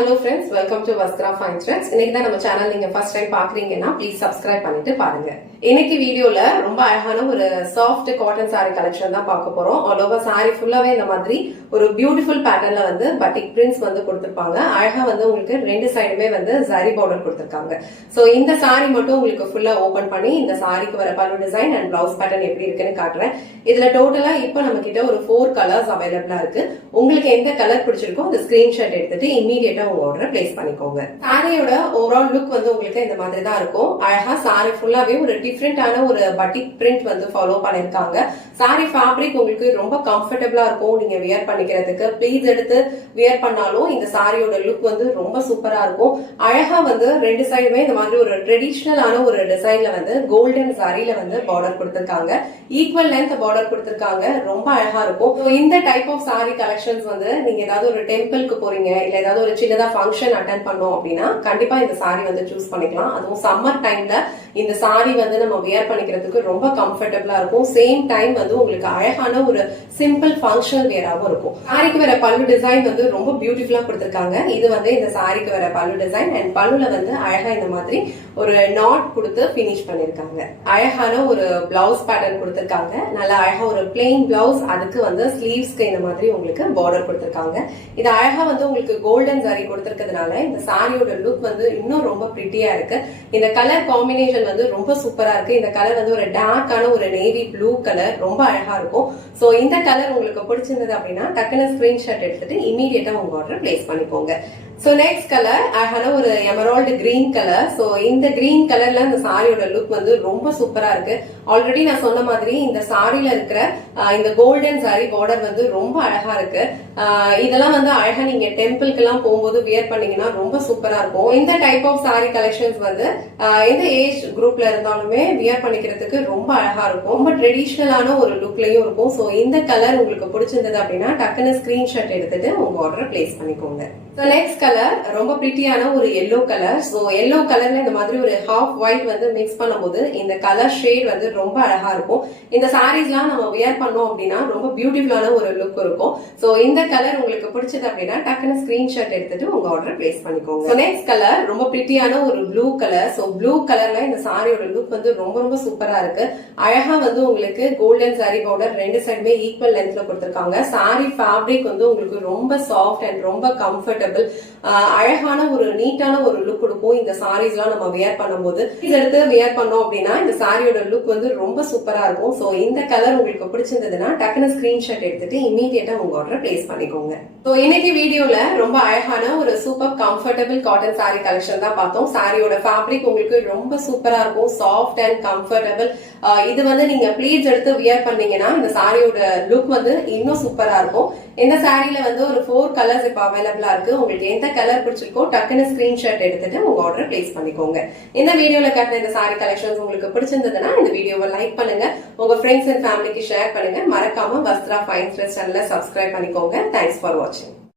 hello friends, welcome to Vastra Fine Threads. இன்னைக்கு தான் நம்ம சேனல் நீங்க ஃபர்ஸ்ட் டைம் பாக்குறீங்கன்னா ப்ளீஸ் சப்ஸ்கிரைப் பண்ணிட்டு பாருங்க. இன்னைக்கு வீடியோல ரொம்ப அழகான ஒரு சாஃப்ட் காட்டன் saree கலெக்ஷன் தான் பார்க்க போறோம். ஆல் ஓவர் saree ஃபுல்லாவே இந்த மாதிரி ஒரு பியூட்டிஃபுல் பேட்டர்ன்ல வந்து பட்டிக் பிரிண்ட்ஸ் வந்து கொடுத்திருப்பாங்க. அழகா வந்து உங்களுக்கு ரெண்டு சைடுமே வந்து ஜரி பார்டர் கொடுத்திருக்காங்க. சோ இந்த saree மட்டும் உங்களுக்கு ஃபுல்லா ஓபன் பண்ணி இந்த சாரிக்கு வர பல்லு டிசைன் அண்ட் பிளவுஸ் பேட்டர்ன் எப்படி இருக்குன்னு காட்டுறேன். இதுல டோட்டலா இப்போ நம்ம கிட்ட ஒரு 4 கலர்ஸ் அவைலபிளா இருக்கு. உங்களுக்கு எந்த கலர் பிடிச்சிருக்கோ அந்த ஸ்கிரீன்ஷாட் எடுத்துட்டு இமீடியட்டா உங்க ஆர்டர் பிளேஸ் பண்ணிக்கோங்க. சாரியோட ஓவரால் லுக் வந்து உங்களுக்கு இந்த மாதிரி தான் இருக்கும். அழகா சாரி ஃபுல்லாவே ஒரு டிஃபரெண்டான ஒரு பட்டிக் பிரிண்ட் வந்து ஃபாலோ பண்ணிருக்காங்க. சாரி ஃபேப்ரிக் உங்களுக்கு ரொம்ப கம்ஃபர்டபிளா இருக்கும். நீங்க வியர் பண்ணிக்கிறதுக்கு ப்ளீஸ் எடுத்து வியர் பண்ணாலும் இந்த சாரியோட லுக் வந்து ரொம்ப சூப்பரா இருக்கும். அழகா வந்து ரெண்டு சைடுமே இந்த மாதிரி ஒரு ட்ரெடிஷனலான ஒரு டிசைன்ல வந்து கோல்டன் சாரியில வந்து பார்டர் கொடுத்திருக்காங்க. ஈக்குவல் லென்த் பார்டர் கொடுத்திருக்காங்க. ரொம்ப அழகா இருக்கும். இந்த டைப் ஆஃப் சாரி கலெக்ஷன்ஸ் வந்து நீங்க ஏதாவது ஒரு டெம்பிளுக்கு போறீங்க, இல்ல ஏதாவது ஒரு சின்னதா ஃபங்க்ஷன் அட்டென்ட் பண்ணோம் அப்படின்னா கண்டிப்பா இந்த சாரி வந்து சூஸ் பண்ணிக்கலாம். அதுவும் சம்மர் டைம்ல இந்த சாரி வந்து நம்ம வியர் பண்ணிக்கிறதுக்கு ரொம்ப கம்ஃபர்டபிளா இருக்கும். சேம் டைம் வந்து உங்களுக்கு அழகான ஒரு சிம்பிள் ஃபங்க்ஷனல் வியராகவும் இருக்கும். சாரிக்கு வர பல்லு டிசைன் வந்து ரொம்ப பியூட்டிஃபுல்லா கொடுத்திருக்காங்க. இது வந்து இந்த சாரிக்கு வர பல்லு டிசைன் அண்ட் பல்லுல வந்து அழகா இந்த மாதிரி ஒரு நாட் கொடுத்து பினிஷ் பண்ணிருக்காங்க. அழகான ஒரு பிளவுஸ் பேட்டர்ன் கொடுத்திருக்காங்க. நல்லா அழகா ஒரு பிளெயின் பிளவுஸ், அதுக்கு வந்து ஸ்லீவ்ஸ்க்கு இந்த மாதிரி உங்களுக்கு பார்டர் கொடுத்திருக்காங்க. இது அழகா வந்து உங்களுக்கு கோல்டன் சாரி கொடுத்திருக்கிறதுனால இந்த சாரியோட லுக் வந்து இன்னும் ரொம்ப பிரிட்டியா இருக்கு. இந்த கலர் காம்பினேஷன் வந்து ரொம்ப சூப்பரா இருக்கு. இந்த கலர் வந்து ஒரு டார்க்கான ஒரு நேவி ப்ளூ கலர், ரொம்ப அழகா இருக்கும். சோ இந்த கலர் உங்களுக்கு பிடிச்சிருந்தது அப்படின்னா டக்குனு ஸ்கிரீன்ஷாட் எடுத்துட்டு இமீடியட்டா உங்க ஆர்டர் பிளேஸ் பண்ணிக்கோங்க. சோ நெக்ஸ்ட் கலர் அழகான ஒரு எமரால்டு கிரீன் கலர். சோ இந்த கிரீன் கலர்ல இந்த சாரியோட லுக் வந்து ரொம்ப சூப்பரா இருக்கு. ஆல்ரெடி நான் சொன்ன மாதிரி இந்த சாரியில இருக்கிற இந்த கோல்டன் சாரி பார்டர் வந்து ரொம்ப அழகா இருக்கு. இதெல்லாம் வந்து அழகா நீங்க டெம்பிளுக்கு எல்லாம் போகும்போது வியர் பண்ணீங்கன்னா ரொம்ப சூப்பரா இருக்கும். இந்த டைப் ஆஃப் சாரி கலெக்ஷன்ஸ் வந்து எந்த ஏஜ் குரூப்ல இருந்தாலுமே வியர் பண்ணிக்கிறதுக்கு ரொம்ப அழகா இருக்கும். ரொம்ப ட்ரெடிஷனலான ஒரு லுக்லயும் இருக்கும். சோ இந்த கலர் உங்களுக்கு பிடிச்சிருந்தது அப்படின்னா டக்குன்னு ஸ்கிரீன்ஷாட் எடுத்துட்டு உங்க ஆர்டர் பிளேஸ் பண்ணிக்கோங்க. நெக்ஸ்ட் கலர் ரொம்ப பிரிட்டியான ஒரு எல்லோ கலர். சோ எல்லோ கலர்ல இந்த மாதிரி ஒரு ஹாஃப் ஒயிட் வந்து மிக்ஸ் பண்ணும்போது இந்த கலர் ஷேட் வந்து ரொம்ப அழகா இருக்கும். இந்த சாரீஸ்லாம் நம்ம வியர் பண்ணோம் அப்படின்னா ரொம்ப பியூட்டிஃபுல்லான ஒரு லுக் இருக்கும். சோ இந்த கலர் உங்களுக்கு பிடிச்சது அப்படின்னா டக்குன்னு ஸ்கிரீன்ஷாட் எடுத்துட்டு உங்க ஆர்டர் பிளேஸ் பண்ணிக்கோங்க. நெக்ஸ்ட் கலர் ரொம்ப பிரிட்டியான ஒரு ப்ளூ கலர். சோ ப்ளூ கலர்ல இந்த சாரியோட லுக் வந்து ரொம்ப ரொம்ப சூப்பரா இருக்கு. அழகா வந்து உங்களுக்கு கோல்டன் சாரி பார்டர் ரெண்டு சைடுமே ஈக்குவல் லென்த்ல கொடுத்திருக்காங்க. சாரி ஃபேப்ரிக் வந்து உங்களுக்கு ரொம்ப சாஃப்ட் அண்ட் ரொம்ப கம்ஃபர்டபிள், அழகான ஒரு நீட்டான ஒரு லுக் கொடுக்கும். இந்த சாரீஸ் எல்லாம் நம்ம வியர் பண்ணும்போது எடுத்து வியர் பண்ணோம் அப்படின்னா இந்த சாரியோட லுக் வந்து ரொம்ப சூப்பரா இருக்கும். சோ இந்த கலர் உங்களுக்கு பிடிச்சிருந்ததுன்னா டக்குனு ஸ்கிரீன்ஷாட் எடுத்துட்டு இமீடியட்டா உங்க ஆர்டர் பிளேஸ் பண்ணிக்கோங்க. சோ இன்னைக்கு வீடியோல ரொம்ப அழகான ஒரு super comfortable cotton sorry collection தான் பார்த்தோம். சாரியோட ஃபேப்ரிக் உங்களுக்கு ரொம்ப சூப்பரா இருக்கும், சாஃப்ட் அண்ட் கம்ஃபர்டபிள். இது வந்து நீங்க ப்ளீட்ஸ் எடுத்து வியர் பண்ணீங்கன்னா இந்த சாரியோட லுக் வந்து இன்னும் சூப்பரா இருக்கும். இந்த சாரியில வந்து ஒரு 4 கலர்ஸ் இப்ப அவைலபிளா இருக்கு. உங்களுக்கு எந்த கலர் பிடிச்சிருக்கோ டக்குன்னு ஸ்கிரீன்ஷாட் எடுத்துட்டு உங்க ஆர்டர் பிளேஸ் பண்ணிக்கோங்க. இந்த வீடியோல காட்டின இந்த சாரி கலெக்ஷன்ஸ் உங்களுக்கு பிடிச்சிருந்ததுன்னா இந்த வீடியோவை லைக் பண்ணுங்க, உங்க ஃப்ரெண்ட்ஸ் அண்ட் ஃபேமிலிக்கு ஷேர் பண்ணுங்க. மறக்காம வஸ்த்ரா ஃபைன் த்ரெட்ஸ் சேனலை சப்ஸ்கிரைப் பண்ணிக்கோங்க. தேங்க்ஸ் ஃபார் வாட்சிங்.